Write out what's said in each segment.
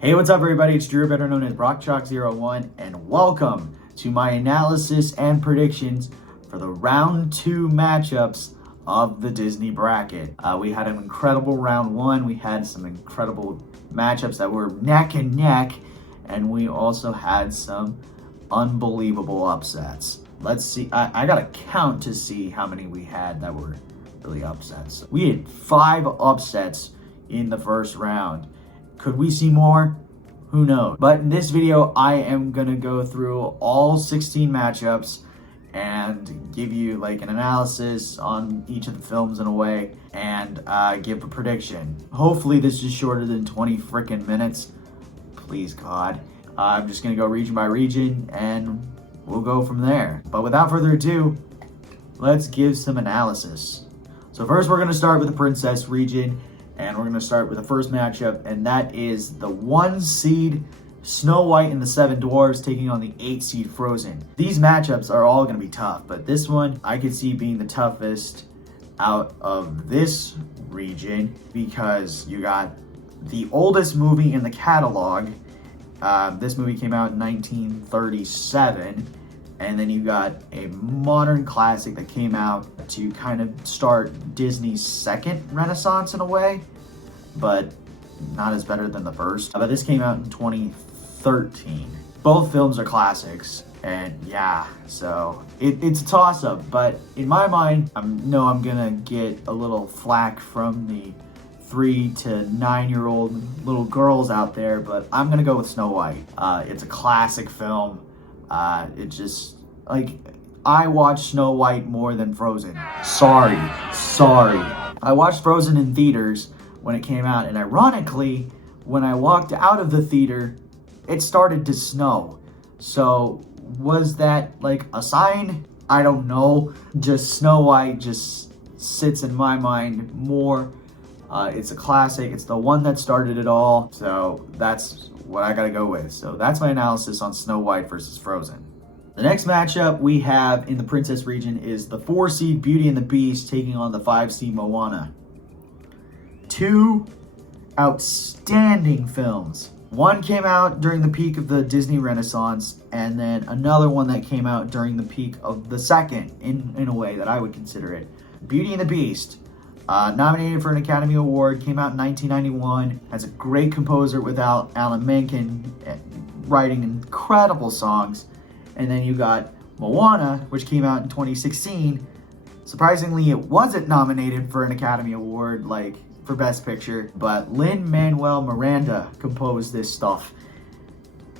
Hey, what's up everybody? It's Drew, better known as RockChalk01, and welcome to my analysis and predictions for the round 2 matchups of the Disney bracket. We had an incredible round 1. We had some incredible matchups that were neck and neck, and we also had some unbelievable upsets. Let's see, I gotta count to see how many we had that were really upsets. We had 5 upsets in the first round. Could we see more? Who knows? But in this video, I am gonna go through all 16 matchups and give you like an analysis on each of the films in a way, and give a prediction. Hopefully this is shorter than 20 freaking minutes. Please God. I'm just gonna go region by region and we'll go from there. But without further ado, let's give some analysis. So first we're gonna start with the Princess region. And we're going to start with the first matchup, and that is the 1 seed Snow White and the 7 Dwarfs taking on the 8 seed Frozen. These matchups are all going to be tough, but this one I could see being the toughest out of this region because you got the oldest movie in the catalog. This movie came out in 1937, and then you got a modern classic that came out to kind of start Disney's second renaissance in a way, but not as better than the first. But this came out in 2013. Both films are classics, and yeah, so it's a toss-up, but in my mind, I know I'm gonna get a little flack from the 3 to 9-year-old little girls out there, but I'm gonna go with Snow White. It's a classic film. It just, like, I watched Snow White more than Frozen. Sorry. I watched Frozen in theaters when it came out, and ironically, when I walked out of the theater, it started to snow. So, was that like a sign? I don't know. Just Snow White just sits in my mind more. It's a classic. It's the one that started it all. So, that's what I gotta go with. So that's my analysis on Snow White versus Frozen. The next matchup we have in the Princess region is the 4 seed Beauty and the Beast taking on the 5 seed Moana. 2 outstanding films. One came out during the peak of the Disney Renaissance, and then another one that came out during the peak of the second, in a way that I would consider it. Beauty and the Beast. Nominated for an Academy Award, came out in 1991, has a great composer with Alan Menken, writing incredible songs. And then you got Moana, which came out in 2016. Surprisingly, it wasn't nominated for an Academy Award, like, for Best Picture, but Lin-Manuel Miranda composed this stuff,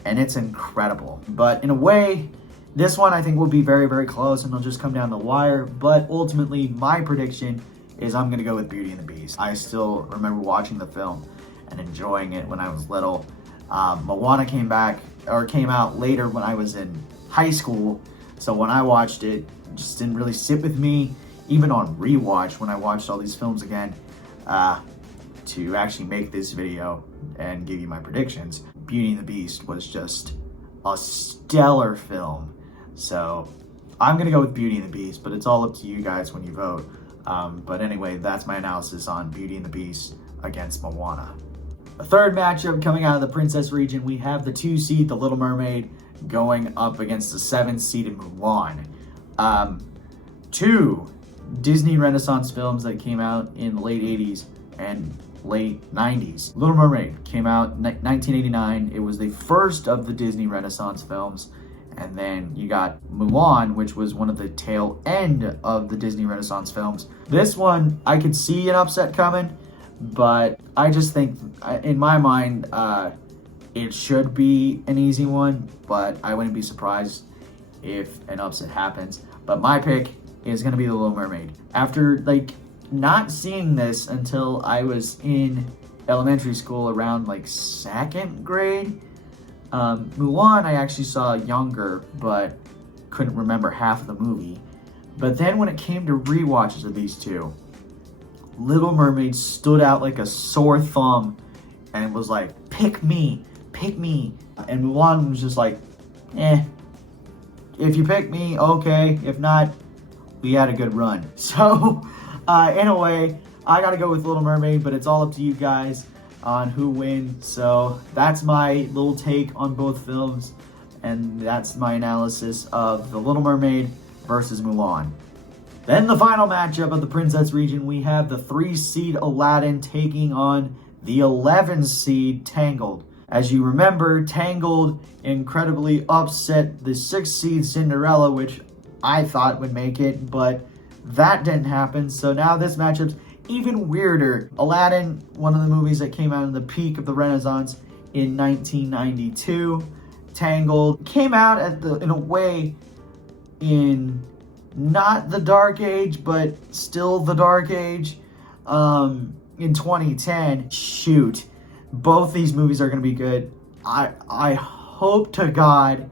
and it's incredible. But in a way, this one I think will be very, very close, and it'll just come down the wire, but ultimately, my prediction is I'm gonna go with Beauty and the Beast. I still remember watching the film and enjoying it when I was little. Moana came out later when I was in high school, so when I watched it, it just didn't really sit with me, even on rewatch when I watched all these films again, to actually make this video and give you my predictions. Beauty and the Beast was just a stellar film, so I'm gonna go with Beauty and the Beast, but it's all up to you guys when you vote. But anyway, that's my analysis on Beauty and the Beast against Moana. The third matchup coming out of the Princess region, we have the 2 seed, The Little Mermaid, going up against the 7 seeded Mulan. 2 Disney Renaissance films that came out in the late 80s and late 90s. Little Mermaid came out in 1989. It was the first of the Disney Renaissance films. And then you got Mulan, which was one of the tail end of the Disney Renaissance films. This one, I could see an upset coming, but I just think, in my mind, it should be an easy one, but I wouldn't be surprised if an upset happens. But my pick is going to be The Little Mermaid. After, like, not seeing this until I was in elementary school around, like, 2nd grade, Mulan I actually saw younger, but couldn't remember half of the movie. But then when it came to rewatches of these two, Little Mermaid stood out like a sore thumb and was like, pick me. And Mulan was just like, if you pick me, okay. If not, we had a good run. So, in a way, I gotta go with Little Mermaid, but it's all up to you guys. on who wins. So that's my little take on both films, and that's my analysis of The Little Mermaid versus Mulan. Then the final matchup of the Princess region, we have the 3-seed Aladdin taking on the 11-seed Tangled. As you remember, Tangled incredibly upset the 6-seed Cinderella, which I thought would make it, but that didn't happen. So now this matchup's even weirder. Aladdin, one of the movies that came out in the peak of the Renaissance in 1992. Tangled came out in a way in not the Dark Age, but still the Dark Age, in 2010. Shoot, both these movies are going to be good. I hope to God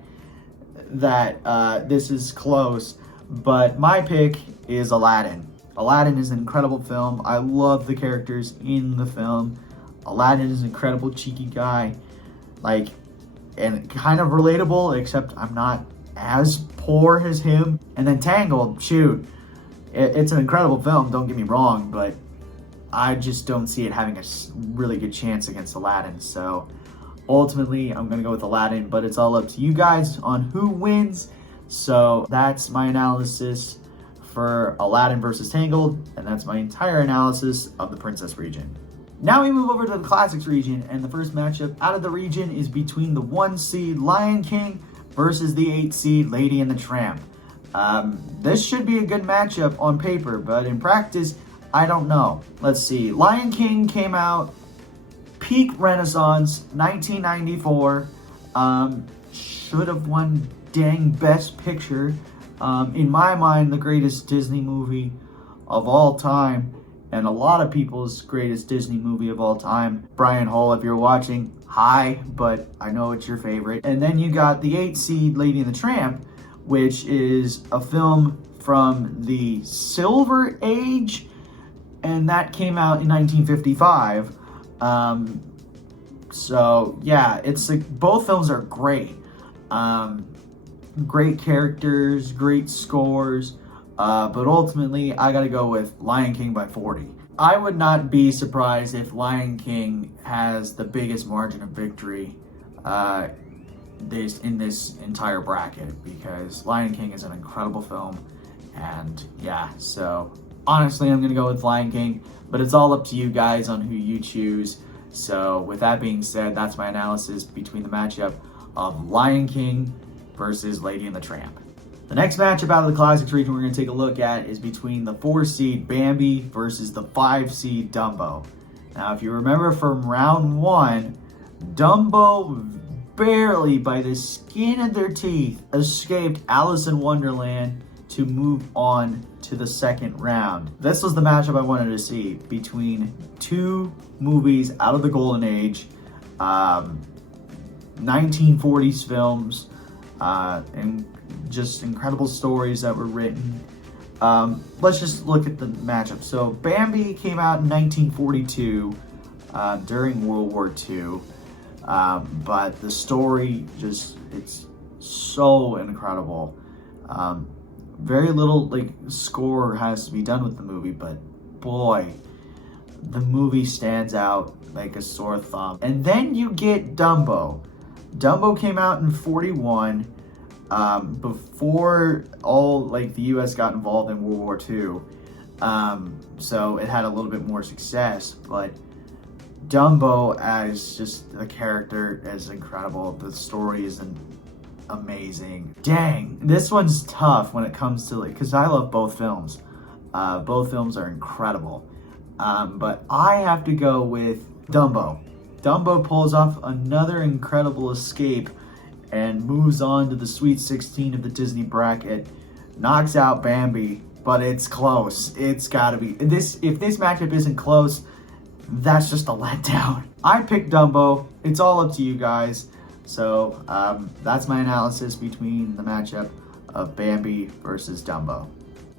that this is close, but my pick is Aladdin. Aladdin is an incredible film. I love the characters in the film. Aladdin is an incredible cheeky guy, and kind of relatable, except I'm not as poor as him. And then Tangled, shoot, it's an incredible film, don't get me wrong, but I just don't see it having a really good chance against Aladdin. So ultimately, I'm going to go with Aladdin, but it's all up to you guys on who wins. So that's my analysis for Aladdin versus Tangled, and that's my entire analysis of the Princess region. Now we move over to the Classics region, and the first matchup out of the region is between the 1-seed Lion King versus the 8-seed Lady and the Tramp. This should be a good matchup on paper, but in practice, I don't know. Let's see. Lion King came out peak Renaissance, 1994. Should have won dang Best Picture. In my mind, the greatest Disney movie of all time, and a lot of people's greatest Disney movie of all time. Brian Hull, if you're watching, hi, but I know it's your favorite. And then you got the 8-seed Lady and the Tramp, which is a film from the Silver Age, and that came out in 1955. So yeah, it's like both films are great. Great characters, great scores, but ultimately I gotta go with Lion King by 40. I would not be surprised if Lion King has the biggest margin of victory in this entire bracket, because Lion King is an incredible film, and yeah, so honestly I'm gonna go with Lion King, but it's all up to you guys on who you choose. So with that being said, that's my analysis between the matchup of Lion King versus Lady and the Tramp. The next matchup out of the Classics region we're going to take a look at is between the 4-seed Bambi versus the 5-seed Dumbo. Now, if you remember from round 1, Dumbo barely, by the skin of their teeth, escaped Alice in Wonderland to move on to the second round. This was the matchup I wanted to see between two movies out of the Golden Age, 1940s films, and just incredible stories that were written. Let's just look at the matchup. So Bambi came out in 1942 during World War II, but the story it's so incredible. Very little score has to be done with the movie, but boy, the movie stands out like a sore thumb. And then you get Dumbo. Dumbo came out in 41, before all the U.S. got involved in World War II. So it had a little bit more success, but Dumbo as just a character is incredible. The story is amazing. Dang, this one's tough when it comes to because I love both films. Both films are incredible. But I have to go with Dumbo. Dumbo pulls off another incredible escape and moves on to the Sweet 16 of the Disney bracket, knocks out Bambi, but it's close. It's gotta be. If this matchup isn't close, that's just a letdown. I picked Dumbo. It's all up to you guys. So that's my analysis between the matchup of Bambi versus Dumbo.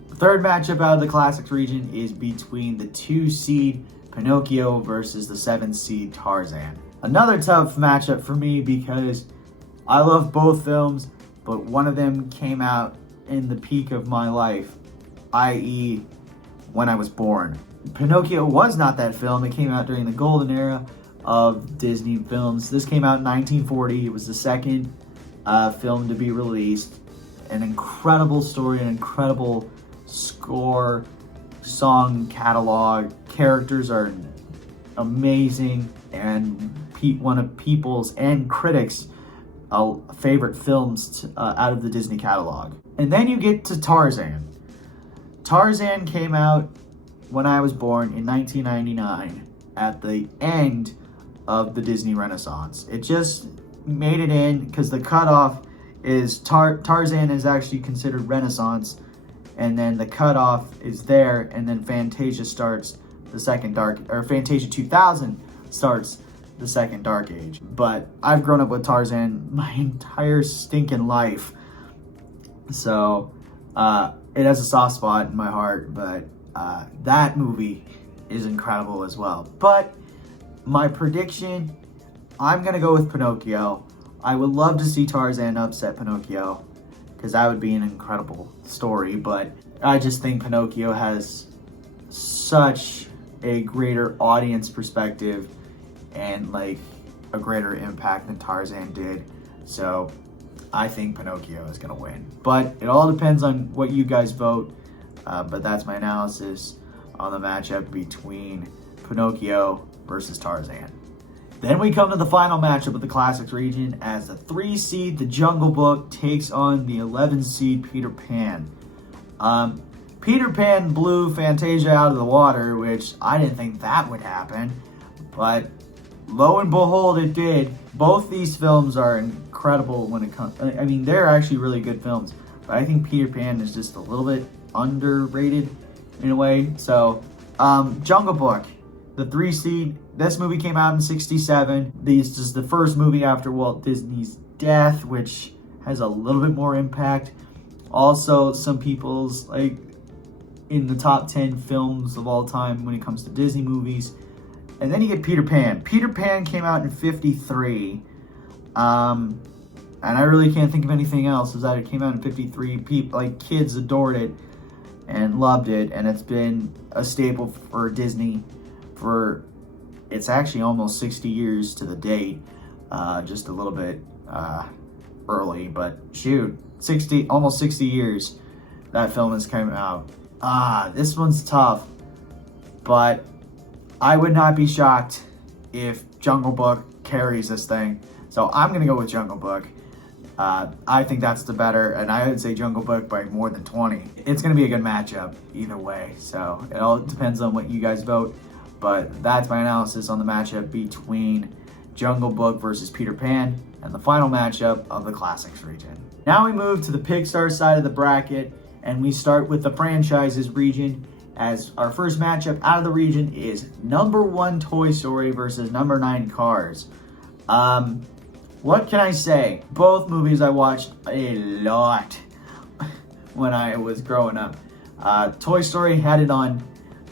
The third matchup out of the Classics region is between the 2-seed Pinocchio versus the 7-seed Tarzan. Another tough matchup for me because I love both films, but one of them came out in the peak of my life, i.e. when I was born. Pinocchio was not that film. It came out during the golden era of Disney films. This came out in 1940. It was the second film to be released. An incredible story, an incredible score, song catalog. Characters are amazing, and one of people's and critics' favorite films out of the Disney catalog. And then you get to Tarzan. Tarzan came out when I was born in 1999 at the end of the Disney Renaissance. It just made it in because the cutoff is Tarzan is actually considered Renaissance, and then the cutoff is there, and then Fantasia starts the second Fantasia 2000 starts the second Dark Age. But I've grown up with Tarzan my entire stinking life, so it has a soft spot in my heart. But that movie is incredible as well. But my prediction, I'm gonna go with Pinocchio. I would love to see Tarzan upset Pinocchio, because that would be an incredible story, but I just think Pinocchio has such a greater audience perspective and like a greater impact than Tarzan did. So I think Pinocchio is going to win. But it all depends on what you guys vote. But that's my analysis on the matchup between Pinocchio versus Tarzan. Then we come to the final matchup of the Classics region as the 3 seed, the Jungle Book, takes on the 11 seed, Peter Pan. Peter Pan blew Fantasia out of the water, which I didn't think that would happen, but lo and behold, it did. Both these films are incredible when it comes, I mean, they're actually really good films, but I think Peter Pan is just a little bit underrated in a way. So, Jungle Book, the 3 seed. This movie came out in 1967. This is the first movie after Walt Disney's death, which has a little bit more impact. Also, some people's like in the top 10 films of all time when it comes to Disney movies. And then you get Peter Pan. Peter Pan came out in 1953. And I really can't think of anything else, is that it came out in 1953. People, like kids adored it and loved it, and it's been a staple for Disney for, it's actually almost 60 years to the date. Just a little bit early, but shoot, almost 60 years that film has come out. This one's tough, but I would not be shocked if Jungle Book carries this thing. So I'm going to go with Jungle Book. I think that's the better, and I would say Jungle Book by more than 20. It's going to be a good matchup either way, so it all depends on what you guys vote. But that's my analysis on the matchup between Jungle Book versus Peter Pan and the final matchup of the Classics region. Now we move to the Pixar side of the bracket, and we start with the franchises region, as our first matchup out of the region is number 1 Toy Story versus number 9 Cars. What can I say? Both movies I watched a lot when I was growing up. Toy Story had it on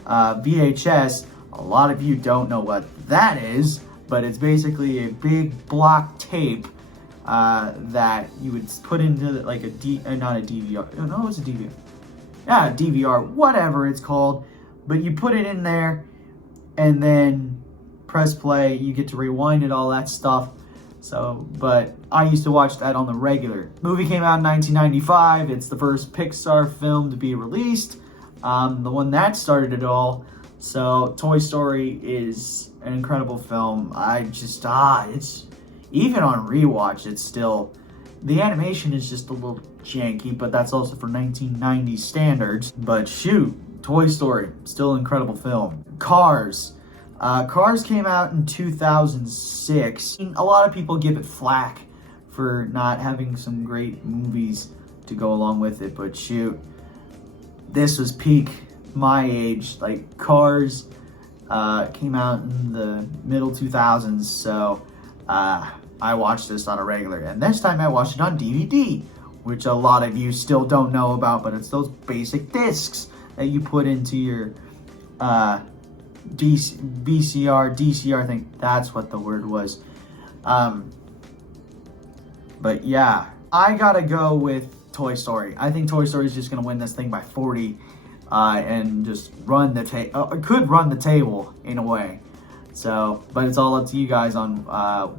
VHS. A lot of you don't know what that is, but it's basically a big block tape that you would put into like not a DVR. No, it's a DVR. Yeah, DVR, whatever it's called. But you put it in there and then press play. You get to rewind it, all that stuff. So, but I used to watch that on the regular. Movie came out in 1995. It's the first Pixar film to be released. The one that started it all. So, Toy Story is an incredible film. I just, it's, even on rewatch, it's still, the animation is just a little janky, but that's also for 1990 standards. But shoot, Toy Story, still an incredible film. Cars. Cars came out in 2006. A lot of people give it flack for not having some great movies to go along with it, but shoot, this was peak my age. Like, Cars came out in the middle 2000s, so I watched this on a regular, and this time I watched it on DVD, which a lot of you still don't know about, but it's those basic discs that you put into your DCR, I think that's what the word was. But yeah, I gotta go with Toy Story. I think Toy Story is just gonna win this thing by 40 and just run the table. Could run the table in a way. So, but it's all up to you guys on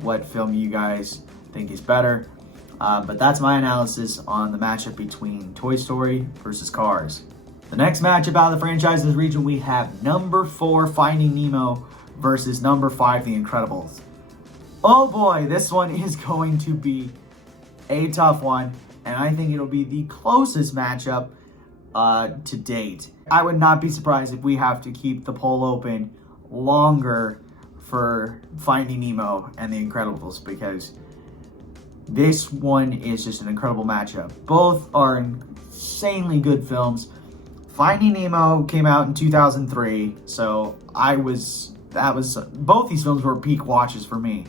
what film you guys think is better. But that's my analysis on the matchup between Toy Story versus Cars. The next matchup out of the franchises region, we have number 4, Finding Nemo versus number 5, The Incredibles. Oh boy, this one is going to be a tough one, and I think it'll be the closest matchup to date. I would not be surprised if we have to keep the poll open longer for Finding Nemo and The Incredibles, because this one is just an incredible matchup. Both are insanely good films. Finding Nemo came out in 2003, so both these films were peak watches for me.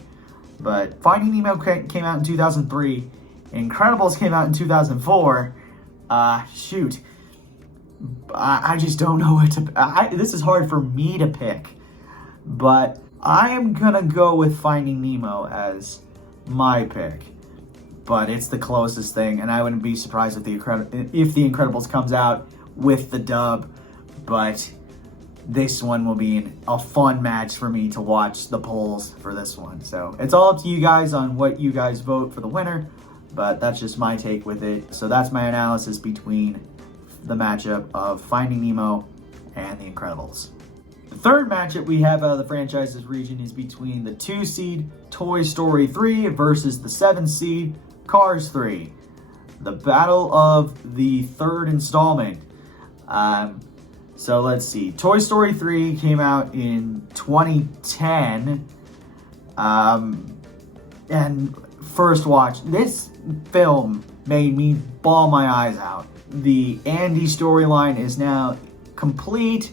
But Finding Nemo came out in 2003. Incredibles came out in 2004. Shoot. I just don't know what to... this is hard for me to pick. But I am going to go with Finding Nemo as my pick. But it's the closest thing, and I wouldn't be surprised if The Incredibles comes out with the dub. But this one will be a fun match for me to watch the polls for this one. So it's all up to you guys on what you guys vote for the winner. But that's just my take with it. So that's my analysis between the matchup of Finding Nemo and The Incredibles. The third matchup we have out of the franchises region is between the 2 seed Toy Story 3 versus the 7 seed Cars 3. The battle of the third installment. So let's see. Toy Story 3 came out in 2010. And first watch, this film made me bawl my eyes out. The Andy storyline is now complete,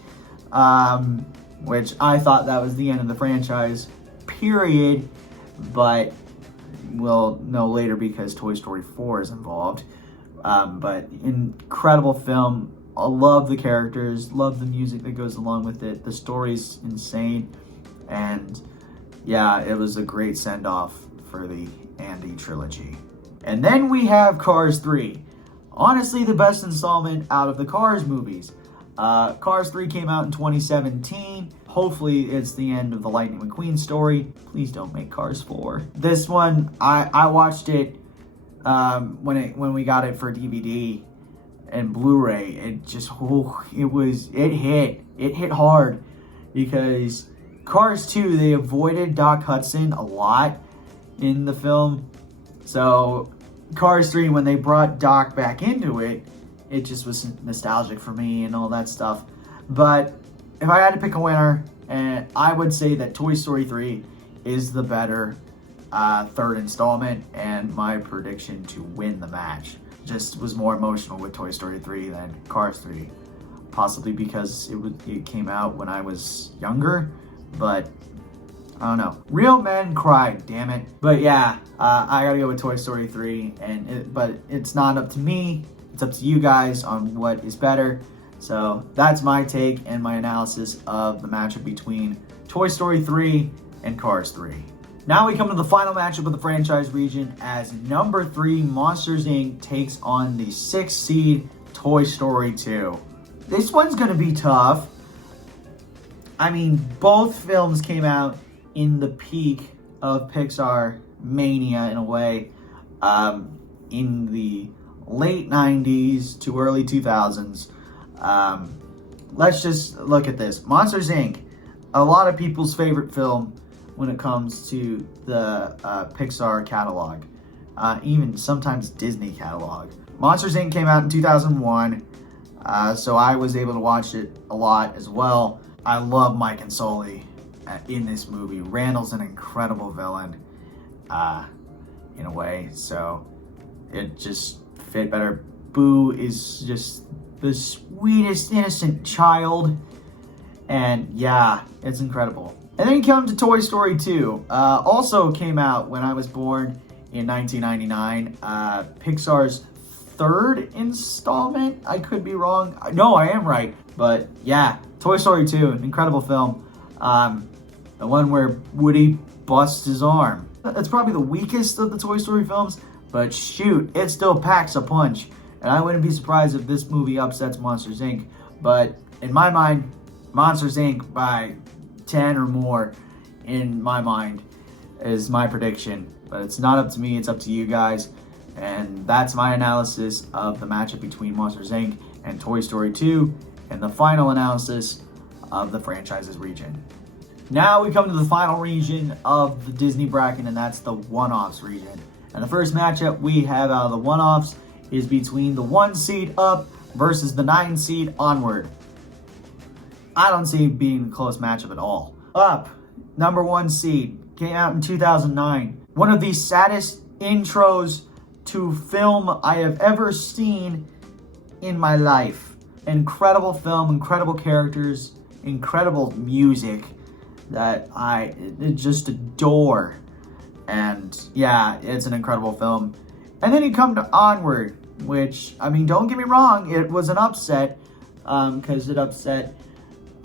which I thought that was the end of the franchise, period. But we'll know later because Toy Story 4 is involved. But incredible film. I love the characters, love the music that goes along with it. The story's insane. And yeah, it was a great send-off for the Andy trilogy. And then we have Cars 3. Honestly, the best installment out of the Cars movies. Cars 3 came out in 2017. Hopefully, it's the end of the Lightning McQueen story. Please don't make Cars 4. This one, I watched it when we got it for DVD and Blu-ray. It just, it hit hard, because Cars 2, they avoided Doc Hudson a lot in the film. So Cars 3, when they brought Doc back into it, it just was nostalgic for me and all that stuff. But if I had to pick a winner, and I would say that Toy Story 3 is the better third installment, and my prediction to win the match. Just was more emotional with Toy Story 3 than Cars 3. Possibly because it came out when I was younger, but I don't know. Real men cry, damn it. But yeah, I gotta go with Toy Story 3, but it's not up to me. It's up to you guys on what is better. So that's my take and my analysis of the matchup between Toy Story 3 and Cars 3. Now we come to the final matchup of the franchise region, as number 3 Monsters Inc. takes on the 6th seed Toy Story 2. This one's gonna be tough. I mean, both films came out in the peak of Pixar mania in a way, in the late 90s to early 2000s. Let's just look at this. Monsters Inc., a lot of people's favorite film when it comes to the Pixar catalog, even sometimes Disney catalog. Monsters Inc. came out in 2001, so I was able to watch it a lot as well. I love Mike and Sully in this movie. Randall's an incredible villain, in a way, so it just fit better. Boo is just the sweetest, innocent child, and yeah, it's incredible. And then you come to Toy Story 2. Also came out when I was born in 1999. Pixar's third installment. I could be wrong. No, I am right. But yeah, Toy Story 2, an incredible film. The one where Woody busts his arm. That's probably the weakest of the Toy Story films, but shoot, it still packs a punch. And I wouldn't be surprised if this movie upsets Monsters Inc. But in my mind, Monsters Inc. by 10 or more in my mind, is my prediction. But it's not up to me, it's up to you guys. And that's my analysis of the matchup between Monsters Inc. and Toy Story 2, and the final analysis of the franchises region. Now we come to the final region of the Disney bracket, and that's the one-offs region. And the first matchup we have out of the one-offs is between the 1 seed Up versus the 9 seed Onward. I don't see it being a close matchup at all. Up, number 1 seed, came out in 2009. One of the saddest intros to film I have ever seen in my life. Incredible film, incredible characters, incredible music that I just adore. And yeah, it's an incredible film. And then you come to Onward, which, I mean, don't get me wrong, it was an upset because it upset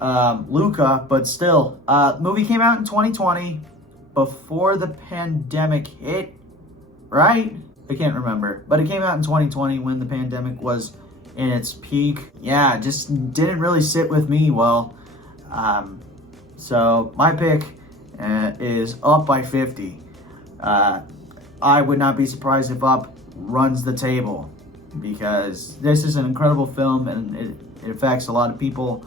Luca, but still. Movie came out in 2020 before the pandemic hit, right? I can't remember, but it came out in 2020 when the pandemic was in its peak. Yeah, it just didn't really sit with me well. So my pick is Up by 50. I would not be surprised if Up runs the table, because this is an incredible film and it affects a lot of people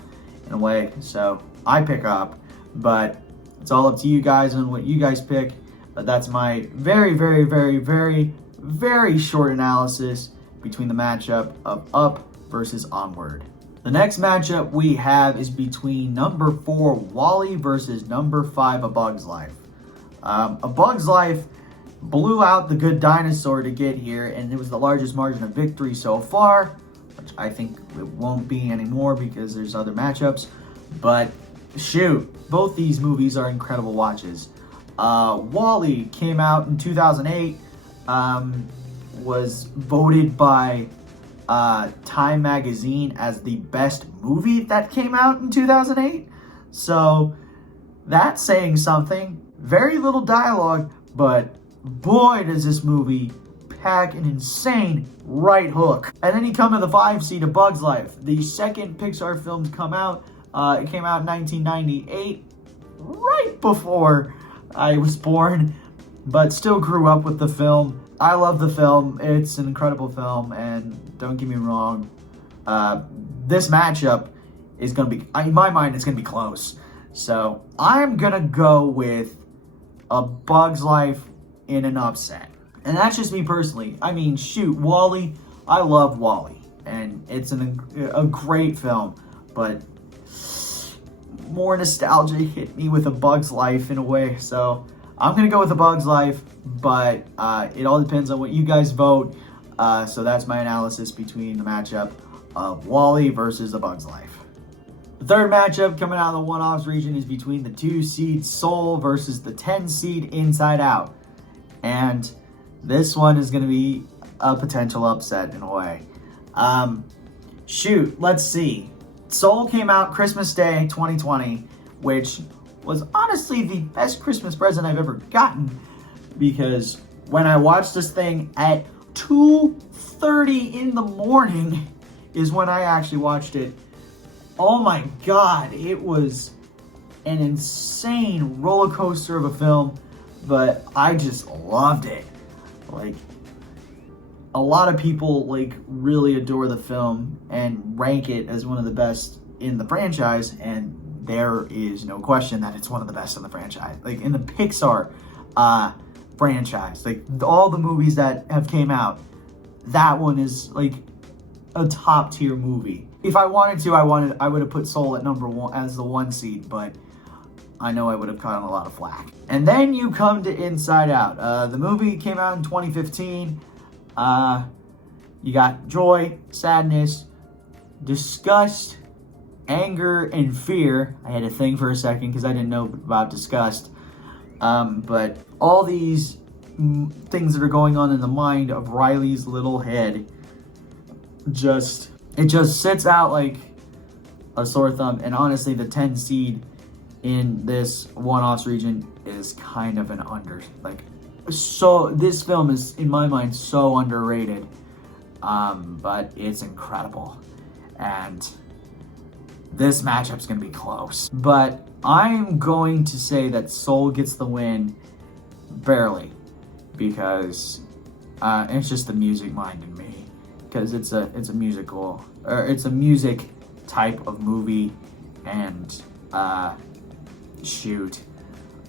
in a way. So I pick Up, but it's all up to you guys on what you guys pick. But that's my very, very, very, very, very short analysis between the matchup of Up versus Onward. The next matchup we have is between number 4 WallE versus number 5 A Bug's Life. A Bug's Life blew out The Good Dinosaur to get here, and it was the largest margin of victory so far, which I think it won't be anymore because there's other matchups. But shoot, both these movies are incredible watches. WallE came out in 2008, was voted by Time Magazine as the best movie that came out in 2008. So that's saying something. Very little dialogue, but boy does this movie pack an insane right hook. And then you come to the 5 seed of Bug's Life, the second Pixar film to come out. It came out in 1998, right before I was born, but still grew up with the film. I love the film. It's an incredible film, and don't get me wrong, this matchup is going to be, in my mind, it's going to be close. So I'm going to go with A Bug's Life in an upset. And that's just me personally. I mean, shoot, WallE, I love WallE, and it's a great film, but more nostalgia hit me with A Bug's Life in a way. So I'm going to go with A Bug's Life, but it all depends on what you guys vote. So that's my analysis between the matchup of WallE versus A Bug's Life. The third matchup coming out of the one-offs region is between the 2 seed Soul versus the 10 seed Inside Out. And this one is going to be a potential upset in a way. Shoot, let's see. Soul came out Christmas Day 2020, which was honestly the best Christmas present I've ever gotten, because when I watched this thing at 2:30 in the morning is when I actually watched it. Oh my god, it was an insane roller coaster of a film, but I just loved it. Like, a lot of people really adore the film and rank it as one of the best in the franchise, and there is no question that it's one of the best in the franchise. Like, in the Pixar franchise, like all the movies that have came out, that one is like a top tier movie. If I wanted to, I would have put Soul at number 1 as the 1 seed, but I know I would have gotten a lot of flack. And then you come to Inside Out. The movie came out in 2015. You got joy, sadness, disgust, anger, and fear. I had a thing for a second because I didn't know about disgust. But all these things that are going on in the mind of Riley's little head, it just sits out like a sore thumb. And honestly, the 10 seed in this one-offs region is kind of an so this film is, in my mind, so underrated, but it's incredible. And this matchup's going to be close. But I'm going to say that Soul gets the win barely, because it's just the music mind in me. Because it's a musical, or it's a music type of movie, and shoot,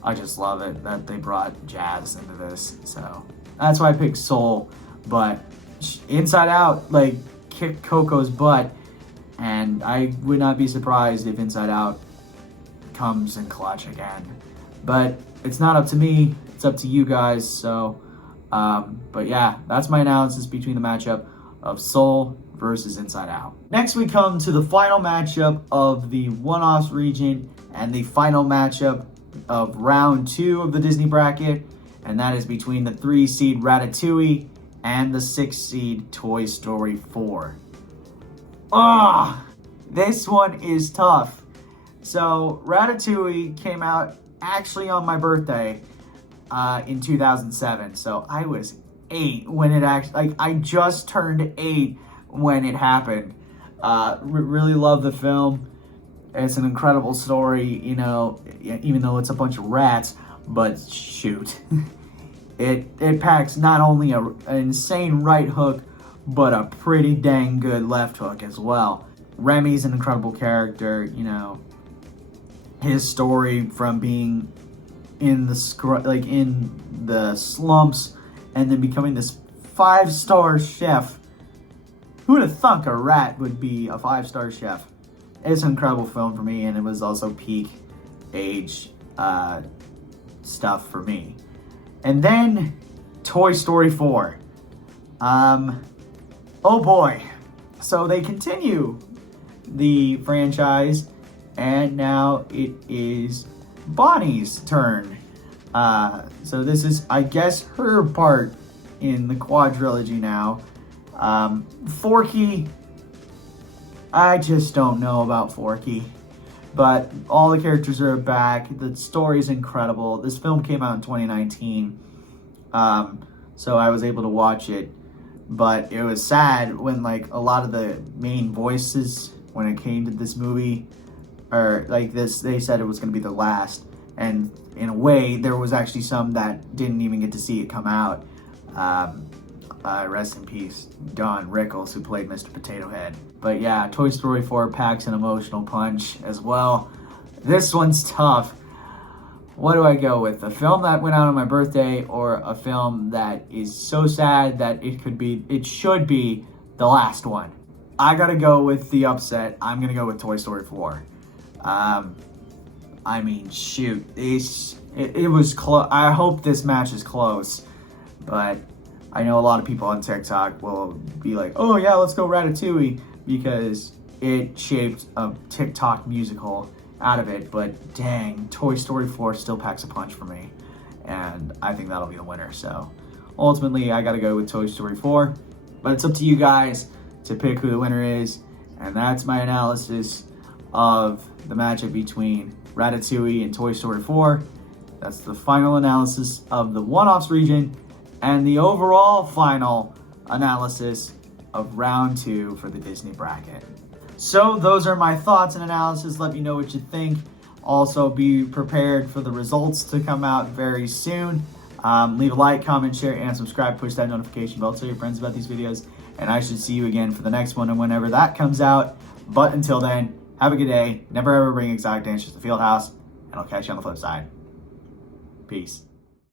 I just love it that they brought jazz into this. So that's why I picked Soul. But Inside Out, like, kicked Coco's butt, and I would not be surprised if Inside Out comes in clutch again. But it's not up to me, it's up to you guys. So but yeah, that's my analysis between the matchup of Soul versus Inside Out. Next, we come to the final matchup of the one-offs region and the final matchup of round 2 of the Disney bracket, and that is between the 3-seed Ratatouille and the 6-seed Toy Story 4. This one is tough. So Ratatouille came out actually on my birthday in 2007. So I was 8 when it actually, like, I just turned 8 when it happened. Really love the film. It's an incredible story, you know, even though it's a bunch of rats, but shoot. It packs not only an insane right hook, but a pretty dang good left hook as well. Remy's an incredible character, you know. His story from being in the slumps and then becoming this 5-star chef. Who would have thunk a rat would be a 5-star chef? It's an incredible film for me, and it was also peak age stuff for me. And then Toy Story 4. Oh boy. So they continue the franchise, and now it is Bonnie's turn. So this is, I guess, her part in the quadrilogy now. Forky, I just don't know about Forky. But all the characters are back. The story's incredible. This film came out in 2019. So I was able to watch it. But it was sad when, like, a lot of the main voices, when it came to this movie, or like this, they said it was going to be the last. And in a way, there was actually some that didn't even get to see it come out. Rest in peace, Don Rickles, who played Mr. Potato Head. But yeah, Toy Story 4 packs an emotional punch as well. This one's tough. What do I go with? A film that went out on my birthday, or a film that is so sad that it should be the last one? I gotta go with the upset. I'm gonna go with Toy Story 4. I mean, shoot, it was close. I hope this match is close, but I know a lot of people on TikTok will be like, oh yeah, let's go Ratatouille, because it shaped a TikTok musical out of it. But dang, Toy Story 4 still packs a punch for me, and I think that'll be the winner. So ultimately, I gotta go with Toy Story 4, but it's up to you guys to pick who the winner is, and that's my analysis of the matchup between Ratatouille and Toy Story 4. That's the final analysis of the one-offs region and the overall final analysis of round 2 for the Disney bracket. So those are my thoughts and analysis. Let me know what you think. Also, be prepared for the results to come out very soon. Leave a like, comment, share, and subscribe. Push that notification bell. Tell your friends about these videos. And I should see you again for the next one and whenever that comes out. But until then, have a good day. Never ever bring exotic dancers to the field house. And I'll catch you on the flip side. Peace.